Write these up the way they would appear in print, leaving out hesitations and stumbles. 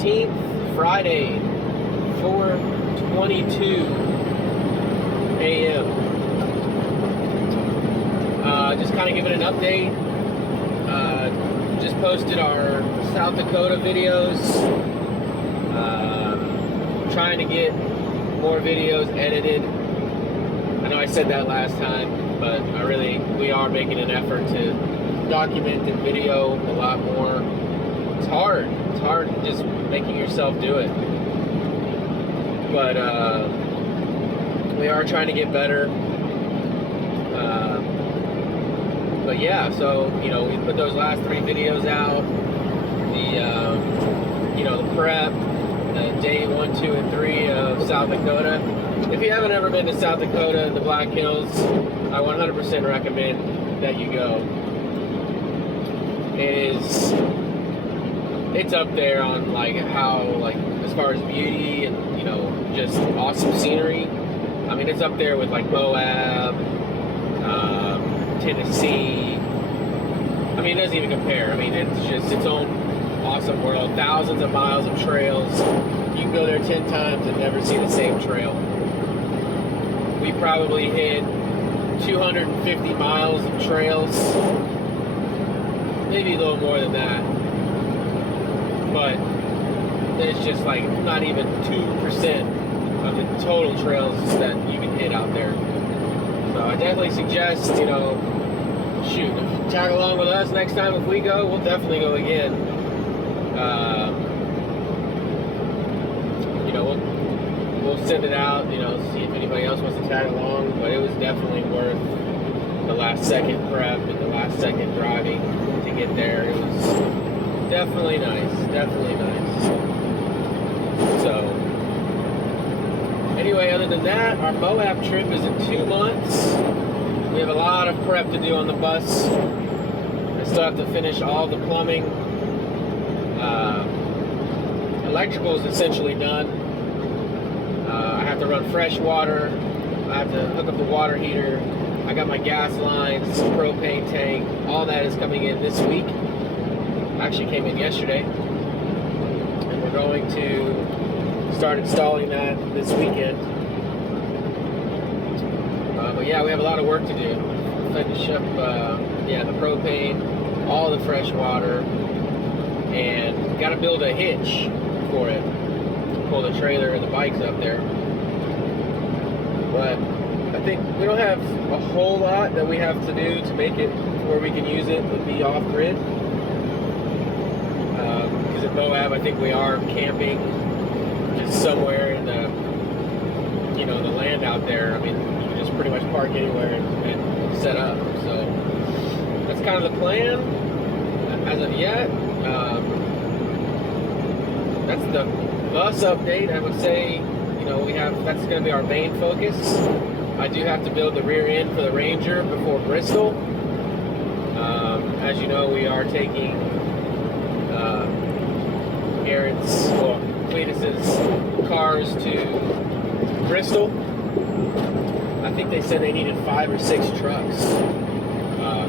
15th, Friday, 4:22 a.m. Just kind of giving an update. Just posted our South Dakota videos. Trying to get more videos edited. I know I said that last time, but we are making an effort to document and video a lot more. It's hard just making yourself do it. But we are trying to get better. But yeah, so, we put those last 3 videos out. The prep, day 1, 2, and 3 of South Dakota. If you haven't ever been to South Dakota, the Black Hills, I 100% recommend that you go. It's up there on as far as beauty and just awesome scenery. I mean, it's up there with like Moab, Tennessee. I mean, it doesn't even compare. I mean, it's just its own awesome world. Thousands of miles of trails. You can go there 10 times and never see the same trail. We probably hit 250 miles of trails, maybe a little more than that. But there's just like not even 2% of the total trails that you can hit out there. So I definitely suggest, shoot, if you tag along with us next time if we go, we'll definitely go again. We'll send it out, see if anybody else wants to tag along, but it was definitely worth the last second prep and the last second driving to get there. It was definitely nice. So, anyway, other than that, our Moab trip is in 2 months. We have a lot of prep to do on the bus. I still have to finish all the plumbing. Electrical is essentially done. I have to run fresh water. I have to hook up the water heater. I got my gas lines, propane tank. All that is coming in this week. Actually came in yesterday. And we're going to start installing that this weekend. But yeah, we have a lot of work to do. Finish up the propane, all the fresh water, and got to build a hitch for it. Pull the trailer and the bikes up there. But I think we don't have a whole lot that we have to do to make it where we can use it and be off grid. Because at Moab, I think we are camping just somewhere in the the land out there. I mean, you can just pretty much park anywhere and set up. So that's kind of the plan as of yet. That's the bus update. I would say, that's going to be our main focus. I do have to build the rear end for the Ranger before Bristol. As you know, we are taking Cletus's cars to Bristol. I think they said they needed 5 or 6 trucks.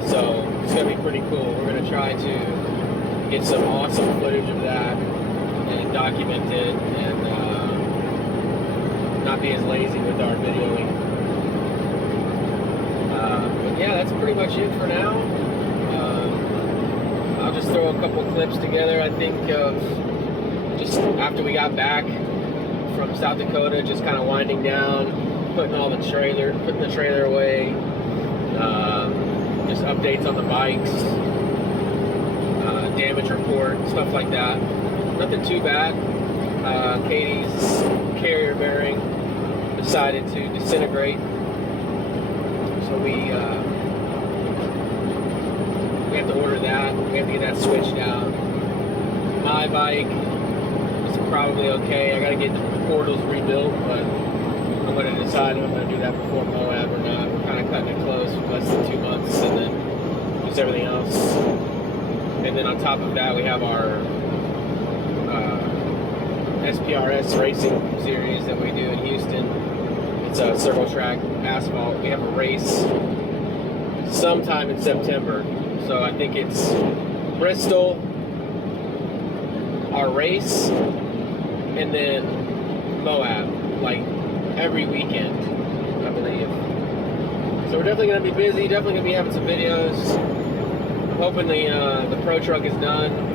So it's going to be pretty cool. We're going to try to get some awesome footage of that and document it and not be as lazy with our videoing. But yeah, that's pretty much it for now. I'll just throw a couple clips together, I think, of just after we got back from South Dakota, just kind of winding down, putting the trailer away, just updates on the bikes, damage report, stuff like that. Nothing too bad. Katie's carrier bearing decided to disintegrate, so we have to order that. We have to get that switched out. My bike is probably okay. I gotta get the portals rebuilt, but I'm gonna decide if I'm gonna do that before Moab or not. We're kind of cutting it close, less than 2 months, and then just everything else. And then on top of that, we have our SPRS racing series that we do in Houston. It's a circle track asphalt. We have a race sometime in September. So I think it's Bristol, our race, and then Moab, like every weekend, I believe. So we're definitely going to be busy, definitely going to be having some videos. I'm hoping the Pro Truck is done.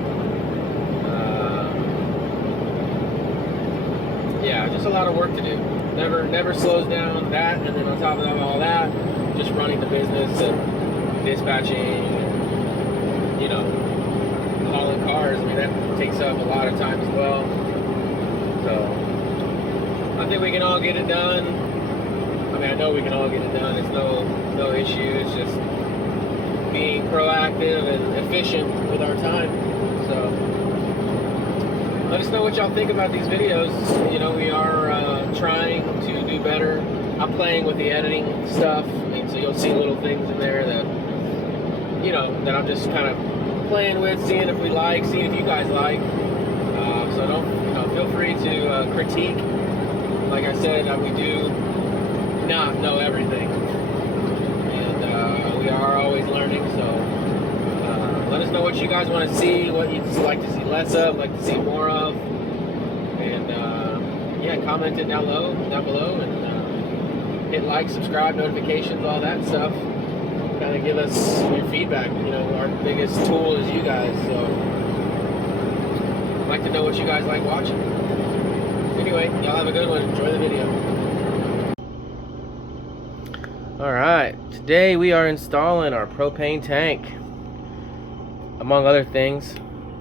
Yeah, just a lot of work to do. Never slows down that, and then on top of all that, just running the business and dispatching, and, you know, hauling cars. I mean, that takes up a lot of time as well. So I think we can all get it done. I mean, I know we can all get it done. It's no issue. It's just being proactive and efficient with our time. So let us know what y'all think about these videos. You know, we are trying to do better. I'm playing with the editing stuff, and so you'll see little things in there that, you know, that I'm just kind of playing with, seeing if we like, seeing if you guys like. So don't, you know, feel free to critique. Like I said, we do not know everything, and we are always learning. So let us know what you guys want to see, what you'd like to see less of, like to see more of, and yeah, comment it down below, and hit like, subscribe, notifications, all that stuff. Kind of give us your feedback. You know, our biggest tool is you guys, so I'd like to know what you guys like watching. Anyway, y'all have a good one. Enjoy the video. Alright, today we are installing our propane tank. Among other things,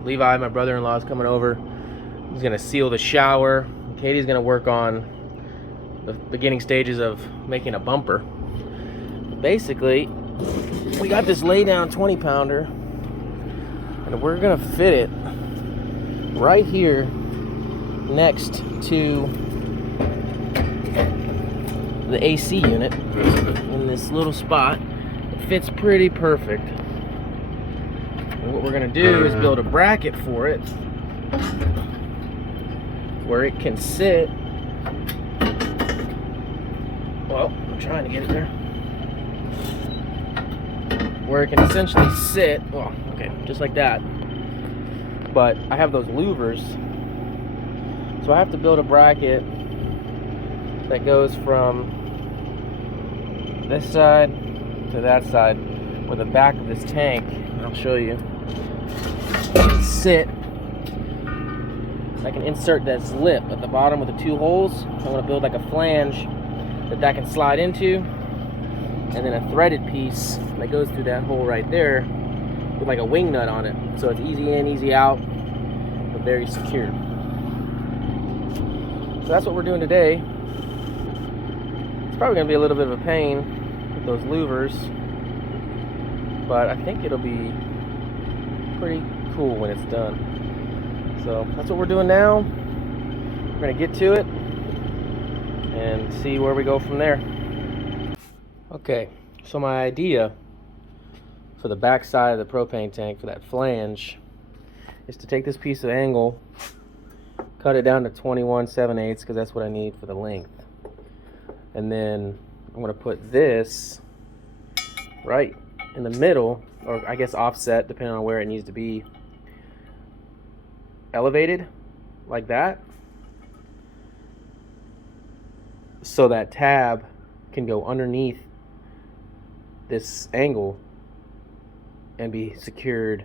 Levi, my brother-in-law, is coming over. He's going to seal the shower. Katie's going to work on the beginning stages of making a bumper. Basically, we got this lay-down 20-pounder, and we're going to fit it right here next to the AC unit in this little spot. It fits pretty perfect. And what we're going to do is build a bracket for it where it can sit. Well, I'm trying to get it there. Where it can essentially sit, well, okay, just like that. But I have those louvers, so I have to build a bracket that goes from this side to that side with the back of this tank. I'll show you. Sit. I can insert this lip at the bottom with the two holes. I'm going to build like a flange that can slide into, and then a threaded piece that goes through that hole right there with like a wing nut on it, so it's easy in, easy out, but very secure. So that's what we're doing today. It's probably going to be a little bit of a pain with those louvers, but I think it'll be pretty cool when it's done. So that's what we're doing now. We're going to get to it and see where we go from there. Okay, so my idea for the back side of the propane tank, for that flange, is to take this piece of angle, cut it down to 21/7/8 because that's what I need for the length. And then I'm going to put this right in the middle, or I guess offset, depending on where it needs to be, elevated like that, so that tab can go underneath this angle and be secured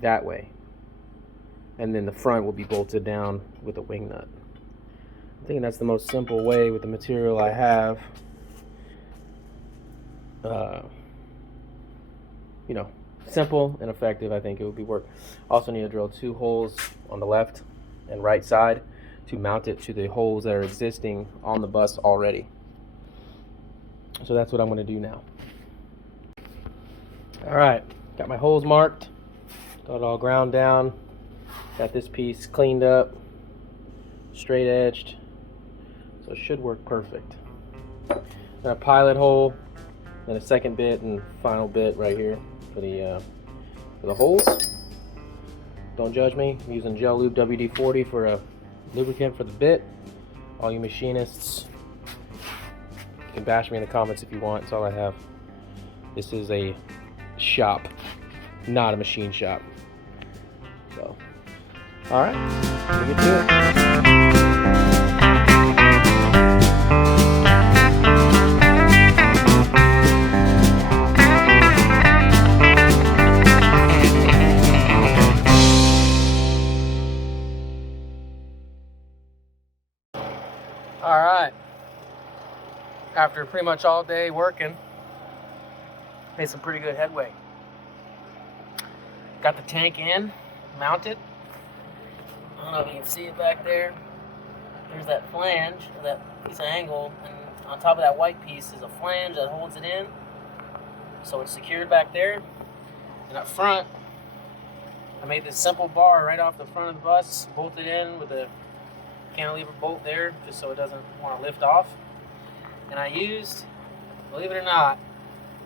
that way. And then the front will be bolted down with a wing nut. I'm thinking that's the most simple way with the material I have. You know, simple and effective. I think it would be work. Also need to drill 2 holes on the left and right side to mount it to the holes that are existing on the bus already. So that's what I'm going to do now. Alright, got my holes marked, got it all ground down, got this piece cleaned up, straight edged, so it should work perfect. Then a pilot hole, then a second bit and final bit right here for the holes. Don't judge me, I'm using Gel Lube WD-40 for a lubricant for the bit. All you machinists, you can bash me in the comments if you want, it's all I have. This is a shop, not a machine shop. So All right, we'll get to it. All right, after pretty much all day working, made some pretty good headway. Got the tank in, mounted. I don't know if you can see it back there. There's that flange, that piece of angle, and on top of that white piece is a flange that holds it in. So it's secured back there. And up front, I made this simple bar right off the front of the bus, bolted in with a cantilever bolt there, just so it doesn't want to lift off. And I used, believe it or not,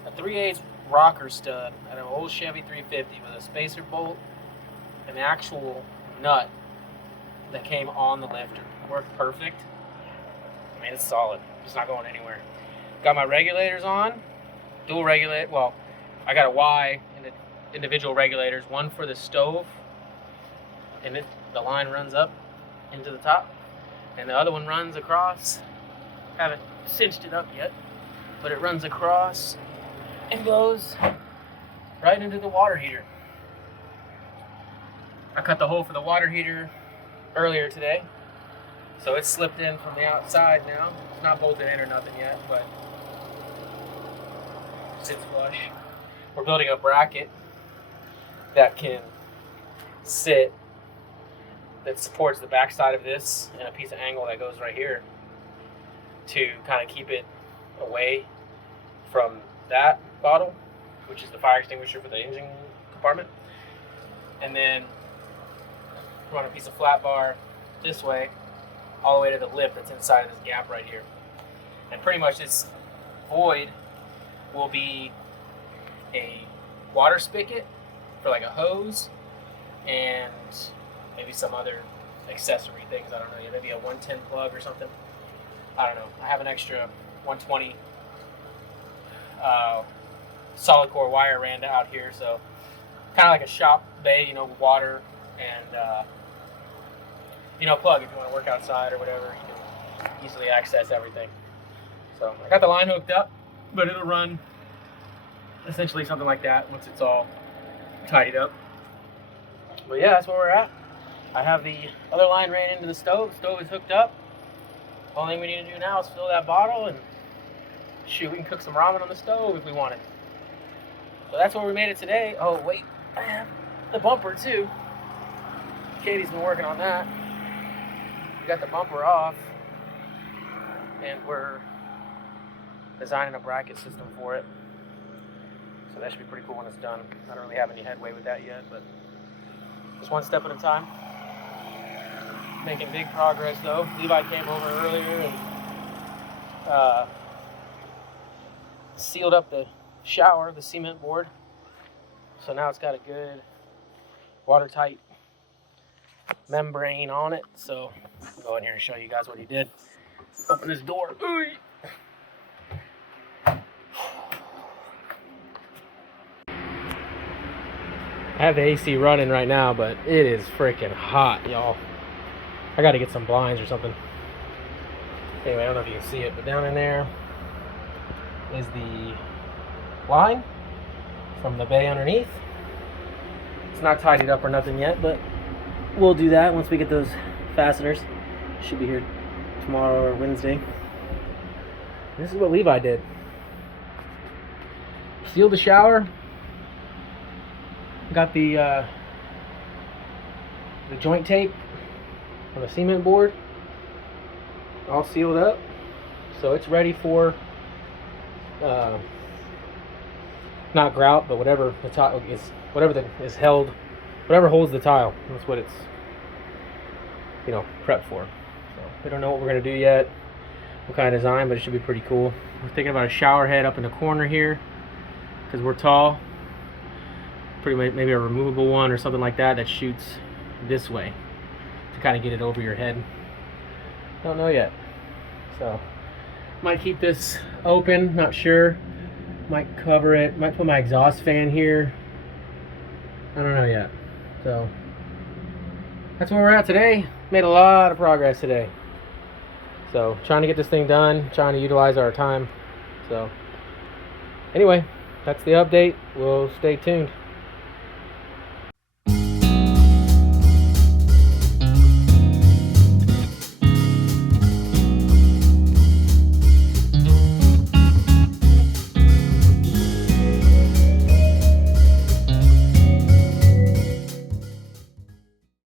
a 3/8 rocker stud at an old Chevy 350 with a spacer bolt and the actual nut that came on the lifter. Worked perfect. I mean, it's solid. It's not going anywhere. Got my regulators on, dual regulate. Well, I got a Y in the individual regulators, one for the stove, and the line runs up into the top, and the other one runs across. Haven't cinched it up yet, but it runs across and goes right into the water heater. I cut the hole for the water heater earlier today, so it's slipped in from the outside now. It's not bolted in or nothing yet, but sits flush. We're building a bracket that can sit, that supports the backside of this, and a piece of angle that goes right here to kind of keep it away from that bottle, which is the fire extinguisher for the engine compartment. And then run a piece of flat bar this way all the way to the lip that's inside of this gap right here. And pretty much this void will be a water spigot for like a hose and maybe some other accessory things. I don't know, maybe a 110 plug or something. I don't know. I have an extra 120 solid core wire ran out here, so kind of like a shop bay, water and plug if you want to work outside or whatever. You can easily access everything. So I got the line hooked up, but it'll run essentially something like that once it's all tidied up. But yeah, that's where we're at. I have the other line ran into the stove. The stove is hooked up. Only thing we need to do now is fill that bottle, and shoot, we can cook some ramen on the stove if we wanted. So that's where we made it today. Oh wait, I have the bumper too. Katie's been working on that. We got the bumper off, and we're designing a bracket system for it. So that should be pretty cool when it's done. I don't really have any headway with that yet, but just one step at a time. Making big progress though. Levi came over earlier and sealed up the shower, the cement board. So now it's got a good watertight membrane on it. So I'll go in here and show you guys what he did. Open this door. Ooh. I have the AC running right now, but it is freaking hot, y'all. I gotta get some blinds or something. Anyway, I don't know if you can see it, but down in there is the line from the bay underneath. It's not tidied up or nothing yet, but we'll do that once we get those fasteners. Should be here tomorrow or Wednesday. This is what Levi did. Sealed the shower. Got the joint tape on the cement board all sealed up, so it's ready for not grout, but whatever the tile is, whatever that is held, whatever holds the tile. That's what it's prepped for. So we don't know what we're gonna do yet, what kind of design, but it should be pretty cool. We're thinking about a shower head up in the corner here because we're tall. Maybe a removable one or something like that shoots this way to kind of get it over your head. Don't know yet. So might keep this open, not sure. Might cover it, might put my exhaust fan here. I don't know yet. So that's where we're at today. Made a lot of progress today. So trying to get this thing done, trying to utilize our time. So anyway, that's the update. We'll stay tuned.